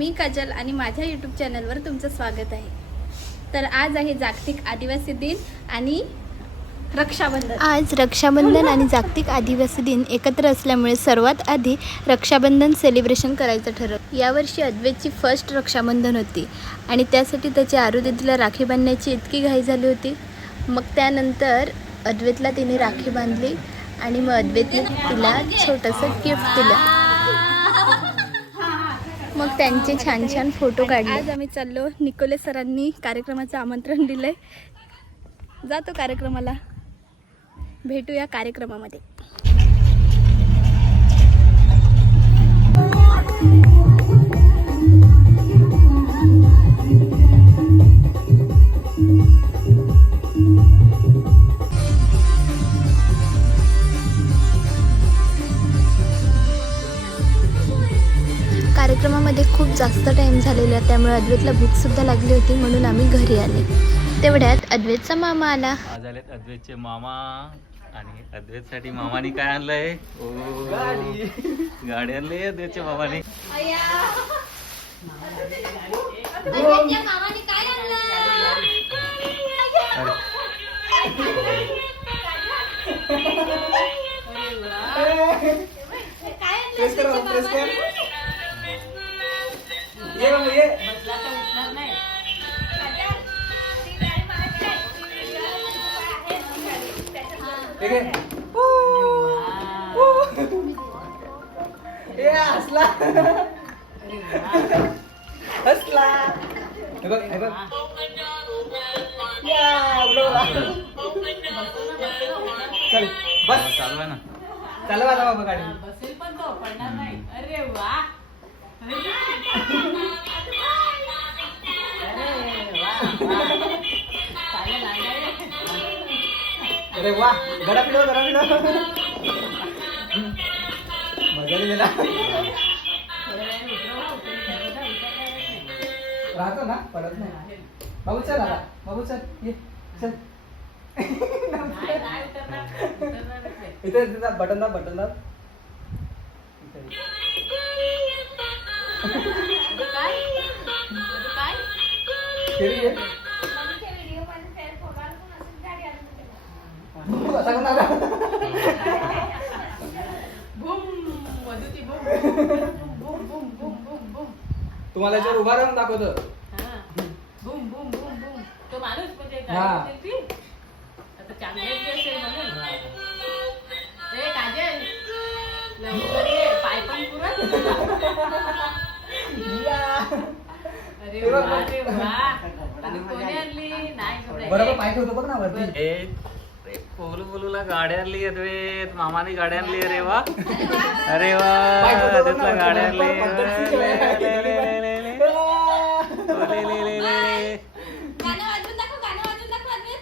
मी काजल आणि माझ्या यूट्यूब चॅनलवर तुमचं स्वागत आहे। तर आज आहे जागतिक आदिवासी दिन आणि रक्षाबंधन। आज रक्षाबंधन आणि जागतिक आदिवासी दिन एकत्र असल्यामुळे सर्वात आधी रक्षाबंधन सेलिब्रेशन करायचं ठरवलं। यावर्षी अद्वैतची फर्स्ट रक्षाबंधन होती आणि त्यासाठी त्याच्या आरुदीदीला राखी बांधण्याची इतकी घाई झाली होती। मग त्यानंतर अद्वैतला तिने राखी बांधली आणि मग अद्वैतने तिला छोटंसं गिफ्ट दिलं। मग त्यांचे छान छान फोटो काढले। आज आम्ही चाललो, निकोले सरांनी कार्यक्रमाचं आमंत्रण दिलंय, जातो कार्यक्रमाला, भेटूया कार्यक्रमामध्ये। कार्यक्रमामध्ये खूप जास्त टाइम झालेला, त्यामुळे अद्वैतला भूकसुद्धा लागली होती, म्हणून आम्ही घरी आले। तेवढ्यात अद्वैतचा मामा आला। आज आलेत अद्वैतचे मामा आणि अद्वैतसाठी मामाने काय आणलंय? गाडी आणली अद्वैतच्या मामाने। चालू आहे ना, चालवा ना बाबा गाडी। बसेल पण तो पडणार नाही। अरे वा, अरे वा, गडा पिलो मजा दिलेला राहतो ना, पडत नाही। बाबू चल आता, बाबू चल, ये चल। इथे बटन दाब, बटन दाब। तुम्हाला याच्यावर उभा राहून दाखवतो। बूम बूम बूम बूम, तो माणूस म्हणजे आता चांगले ड्रेस आहे म्हणून। ए काजल, लवकर ये, पाय पण पुरत। अरे वा, अरे वा, कोणी आणली? नाही बरोबर पाय ठेवतो बघ ना वरती। पोलूला गाडी आणली अद्वैत, मामाने गाडी आणली। अरे वा, अरे वा, अद्वैतला गाडी आणली।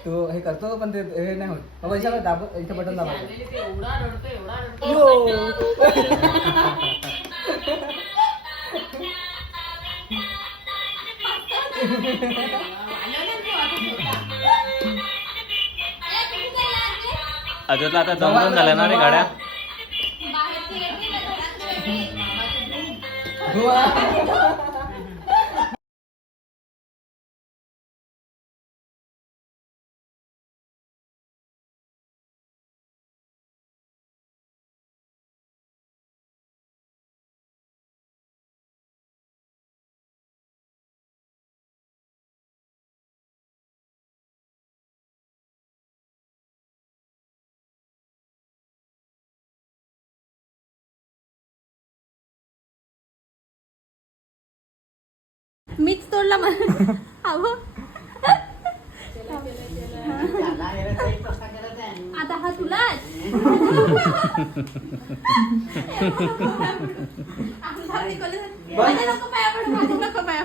तो हे करतो पण ते हे नाही होत। बाबा याच्यावर दाब, इथे बटन दाबा। एवढा रडतो, एवढा रडतो। अद्वैतला आता जमून झाल्या ना रे गाड्या। मीच तोडला मला। अहो आता हा तुलाच। नको पाया पडू, नको पाया